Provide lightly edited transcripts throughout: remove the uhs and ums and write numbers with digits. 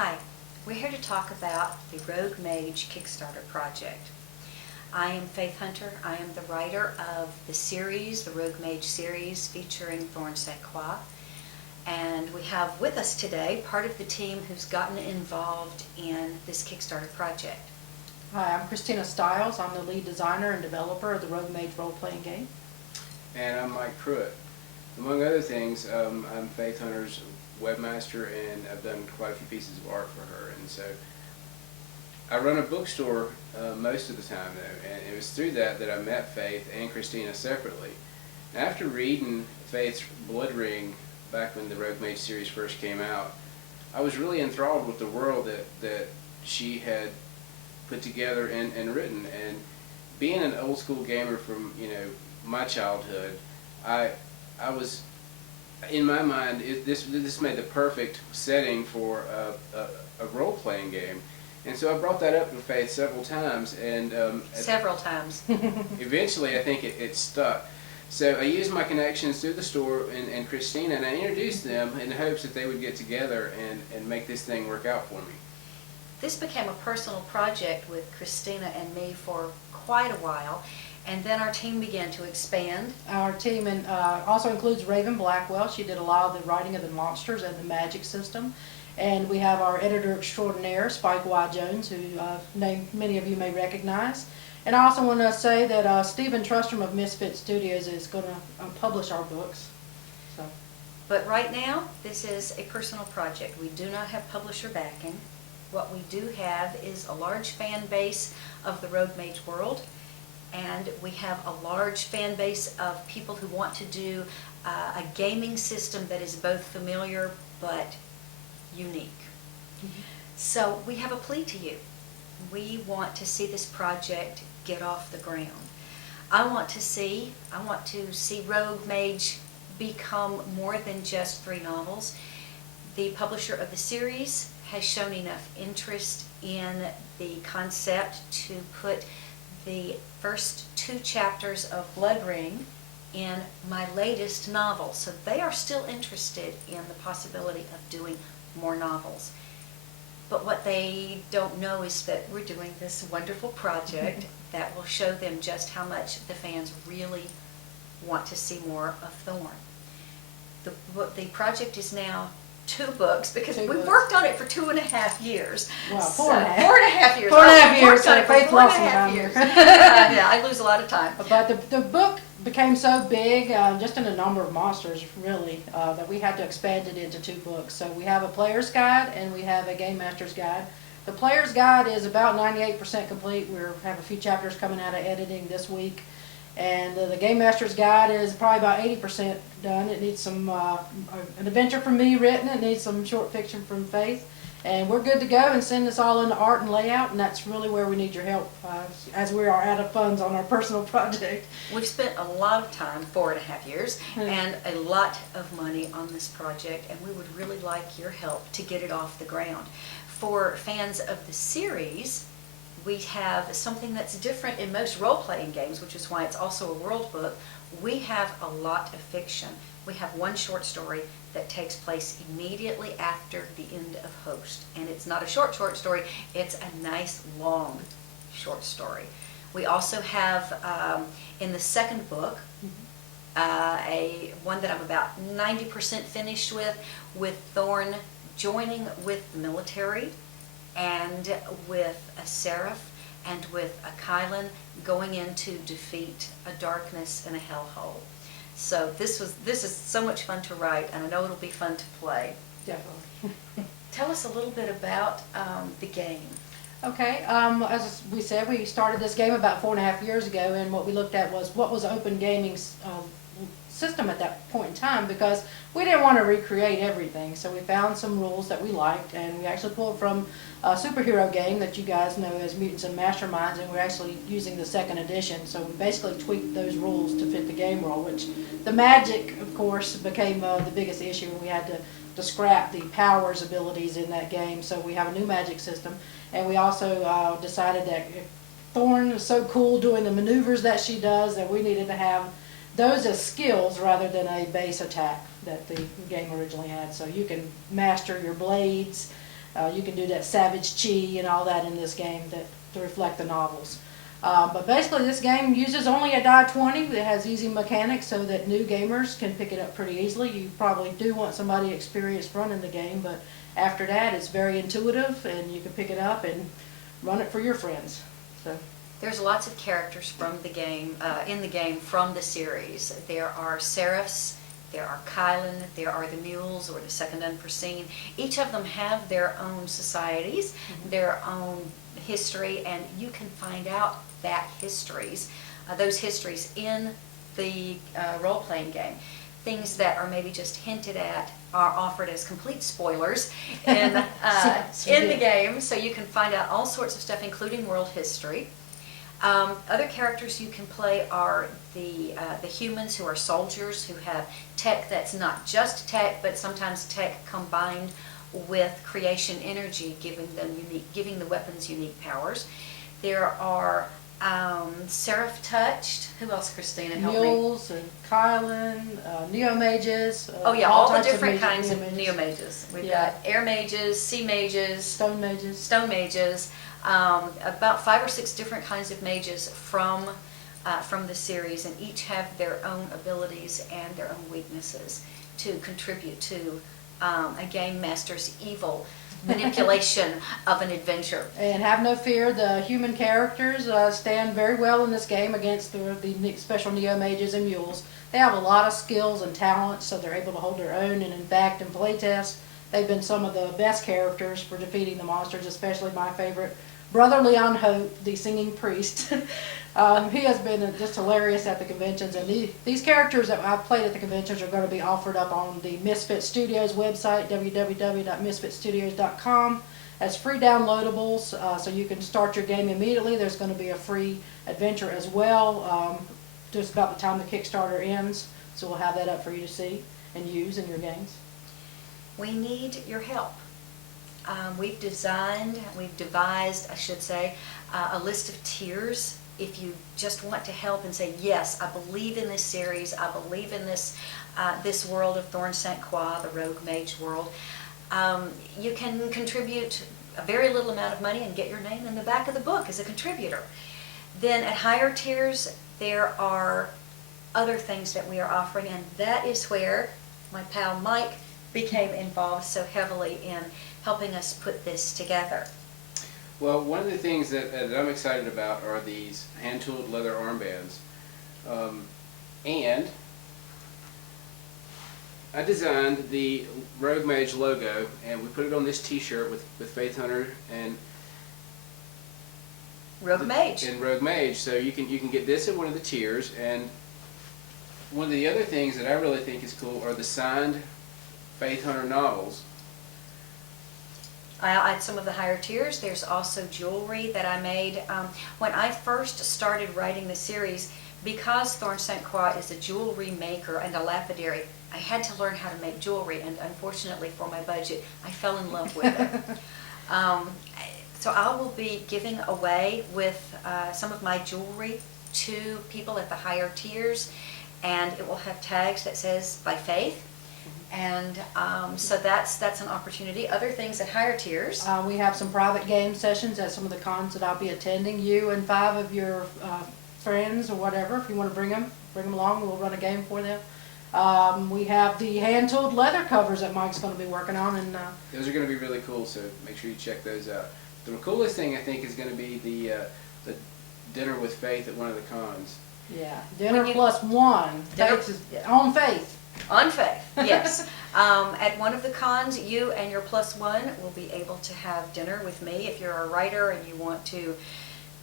Hi, we're here to talk about the Rogue Mage Kickstarter project. I am Faith Hunter. I am the writer of the series, the Rogue Mage series, featuring Thorn St. Croix. And we have with us today part of the team who's gotten involved in this Kickstarter project. Hi, I'm Christina Stiles. I'm the lead designer and developer of the Rogue Mage role-playing game. And I'm Mike Pruitt. Among other things, I'm Faith Hunter's webmaster, and I've done quite a few pieces of art for her. And so I run a bookstore most of the time, though, and it was through that I met Faith and Christina separately. After reading Faith's Blood Ring back when the Rogue Mage series first came out, I was really enthralled with the world that she had put together and written. And being an old school gamer from my childhood, I was, in my mind, this made the perfect setting for a role-playing game. And so I brought that up with Faith several times, and Several times. eventually I think it stuck. So I used my connections through the store and Christina, and I introduced them in hopes that they would get together and make this thing work out for me. This became a personal project with Christina and me for quite a while, and then our team began to expand. Our team also includes Raven Blackwell. She did a lot of the writing of the monsters and the magic system. And we have our editor extraordinaire, Spike Y. Jones, who name many of you may recognize. And I also want to say that Stephen Trustrom of Misfit Studios is going to publish our books. So. But right now, this is a personal project. We do not have publisher backing. What we do have is a large fan base of the Rogue Mage world, and we have a large fan base of people who want to do a gaming system that is both familiar but unique. Mm-hmm. So we have a plea to you. We want to see this project get off the ground. I want to see Rogue Mage become more than just 3 novels. The publisher of the series has shown enough interest in the concept to put the first 2 chapters of Blood Ring in my latest novel. So they are still interested in the possibility of doing more novels. But what they don't know is that we're doing this wonderful project that will show them just how much the fans really want to see more of Thorn. The project is now 2 books, because we've worked on it for 2.5 years. Wow, so 4.5. 4.5 years. 4.5 years. So Faith lost some time years. here. Yeah, I lose a lot of time. But the book became so big, just in the number of monsters, really, that we had to expand it into 2 books. So we have a player's guide and we have a game master's guide. The player's guide is about 98% complete. We have a few chapters coming out of editing this week. And the Game Master's Guide is probably about 80% done. It needs some an adventure from me written. It needs some short fiction from Faith. And we're good to go and send this all into art and layout, and that's really where we need your help as we are out of funds on our personal project. We've spent a lot of time, 4.5 years, and a lot of money on this project, and we would really like your help to get it off the ground. For fans of the series, we have something that's different in most role-playing games, which is why it's also a world book. We have a lot of fiction. We have 1 short story that takes place immediately after the end of Host. And it's not a short story, it's a nice long short story. We also have, in the second book, one that I'm about 90% finished with Thorn joining with the military, and with a Seraph, and with a Kylan going in to defeat a darkness and a hellhole. So this is so much fun to write, and I know it'll be fun to play. Definitely. Tell us a little bit about the game. Okay, as we said, we started this game about 4.5 years ago, and what we looked at was what was open gaming's system at that point in time, because we didn't want to recreate everything. So we found some rules that we liked, and we actually pulled from a superhero game that you guys know as Mutants and Masterminds, and we're actually using the 2nd edition. So we basically tweaked those rules to fit the game role, which the magic, of course, became the biggest issue, and we had to scrap the powers abilities in that game. So we have a new magic system, and we also decided that Thorn is so cool doing the maneuvers that she does that we needed to have those as skills rather than a base attack that the game originally had. So you can master your blades, You can do that savage chi and all that in this game to reflect the novels. But basically this game uses only a die 20. It has easy mechanics so that new gamers can pick it up pretty easily. You probably do want somebody experienced running the game, but after that it's very intuitive and you can pick it up and run it for your friends. So. There's lots of characters from the game, in the game from the series. There are Seraphs, there are Kylan, there are the Mules or the Second Unforeseen. Each of them have their own societies, their own history, and you can find out those histories in the role-playing game. Things that are maybe just hinted at are offered as complete spoilers in the game, so you can find out all sorts of stuff, including world history. Other characters you can play are the humans who are soldiers who have tech that's not just tech, but sometimes tech combined with creation energy, giving the weapons unique powers. There are Seraph touched. Who else, Christina? Help me. Mules and Kylan, neo-mages. Oh yeah, all the types different kinds of neo-mages. neo-mages. We've Yeah. got air mages, sea mages, Stone mages. stone mages, about 5 or 6 different kinds of mages from the series, and each have their own abilities and their own weaknesses to contribute to a game master's evil manipulation of an adventure. And have no fear, the human characters stand very well in this game against the special neo-mages and mules. They have a lot of skills and talents, so they're able to hold their own, and in fact, in playtest, they've been some of the best characters for defeating the monsters, especially my favorite, Brother Leon Hope, the singing priest. He has been just hilarious at the conventions, and these characters that I've played at the conventions are going to be offered up on the Misfit Studios website, www.misfitstudios.com, as free downloadables, so you can start your game immediately. There's going to be a free adventure as well, just about the time the Kickstarter ends, so we'll have that up for you to see and use in your games. We need your help. We've devised, I should say, a list of tiers. If you just want to help and say, yes, I believe in this series, I believe in this world of Thorn St. Croix, the Rogue Mage world, you can contribute a very little amount of money and get your name in the back of the book as a contributor. Then at higher tiers, there are other things that we are offering, and that is where my pal Mike became involved so heavily in helping us put this together. Well, one of the things that I'm excited about are these hand-tooled leather armbands. And I designed the Rogue Mage logo, and we put it on this t-shirt with Faith Hunter and Rogue Mage. And Rogue Mage, so you can get this in one of the tiers. And one of the other things that I really think is cool are the signed Faith Hunter novels. At some of the higher tiers, there's also jewelry that I made. When I first started writing the series, because Thorn St. Croix is a jewelry maker and a lapidary, I had to learn how to make jewelry, and unfortunately for my budget, I fell in love with it. So I will be giving away with some of my jewelry to people at the higher tiers, and it will have tags that says by Faith. And so that's an opportunity. Other things at higher tiers. We have some private game sessions at some of the cons that I'll be attending. You and 5 of your friends or whatever, if you want to bring them along, we'll run a game for them. We have the hand-tooled leather covers that Mike's going to be working on, and those are going to be really cool, so make sure you check those out. The coolest thing, I think, is going to be the dinner with Faith at one of the cons. Yeah, dinner plus one. Faith is on Faith. On Faith, yes. At one of the cons, you and your +1 will be able to have dinner with me. If you're a writer and you want to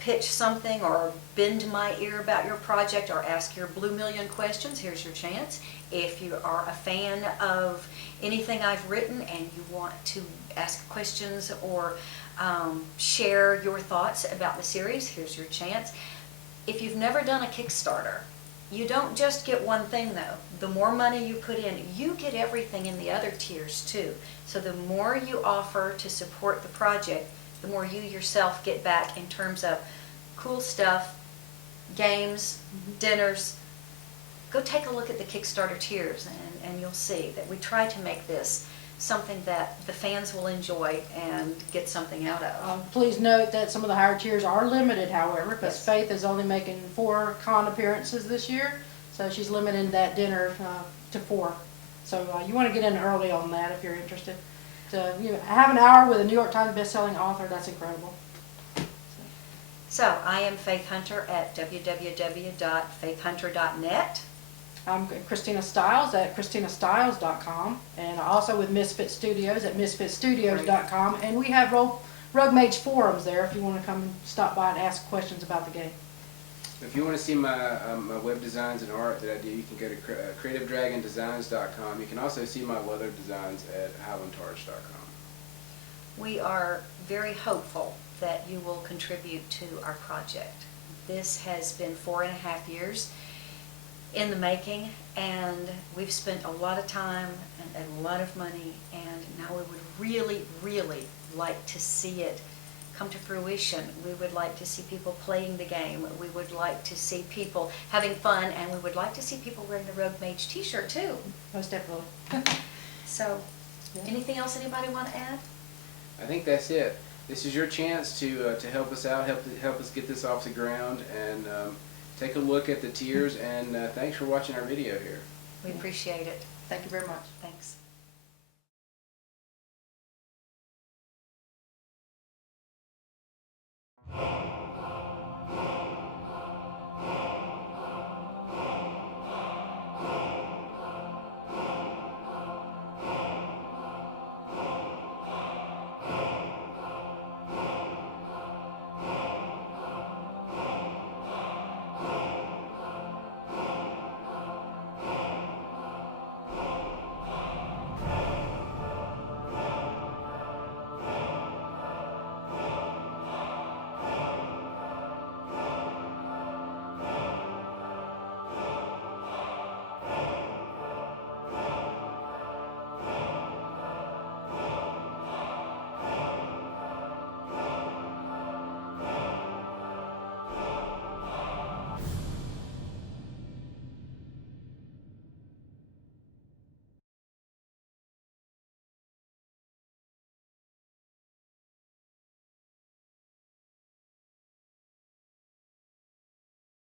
pitch something or bend my ear about your project or ask your blue million questions, here's your chance. If you are a fan of anything I've written and you want to ask questions or share your thoughts about the series, here's your chance. If you've never done a Kickstarter, you don't just get one thing though. The more money you put in, you get everything in the other tiers too. So the more you offer to support the project, the more you yourself get back in terms of cool stuff, games, dinners. Go take a look at the Kickstarter tiers and you'll see that we try to make this something that the fans will enjoy and get something out of. Please note that some of the higher tiers are limited, however, because Yes. Faith is only making 4 con appearances this year, so she's limiting that dinner to 4. So you want to get in early on that if you're interested. So have an hour with a New York Times best-selling author, that's incredible. So I am Faith Hunter at www.faithhunter.net. I'm Christina Stiles at christinastiles.com, and also with Misfit Studios at misfitstudios.com, and we have Rogue Mage forums there if you want to come and stop by and ask questions about the game. If you want to see my web designs and art that I do, you can go to creativedragondesigns.com. You can also see my leather designs at highlandtarch.com. We are very hopeful that you will contribute to our project. This has been 4.5 years in the making, and we've spent a lot of time and a lot of money, and now we would really, really like to see it come to fruition. We would like to see people playing the game. We would like to see people having fun, and we would like to see people wearing the Rogue Mage t-shirt too. Most definitely. So, anything else anybody want to add? I think that's it. This is your chance to help us out, help us get this off the ground, and take a look at the tiers, and thanks for watching our video here. We appreciate it. Thank you very much. Thanks.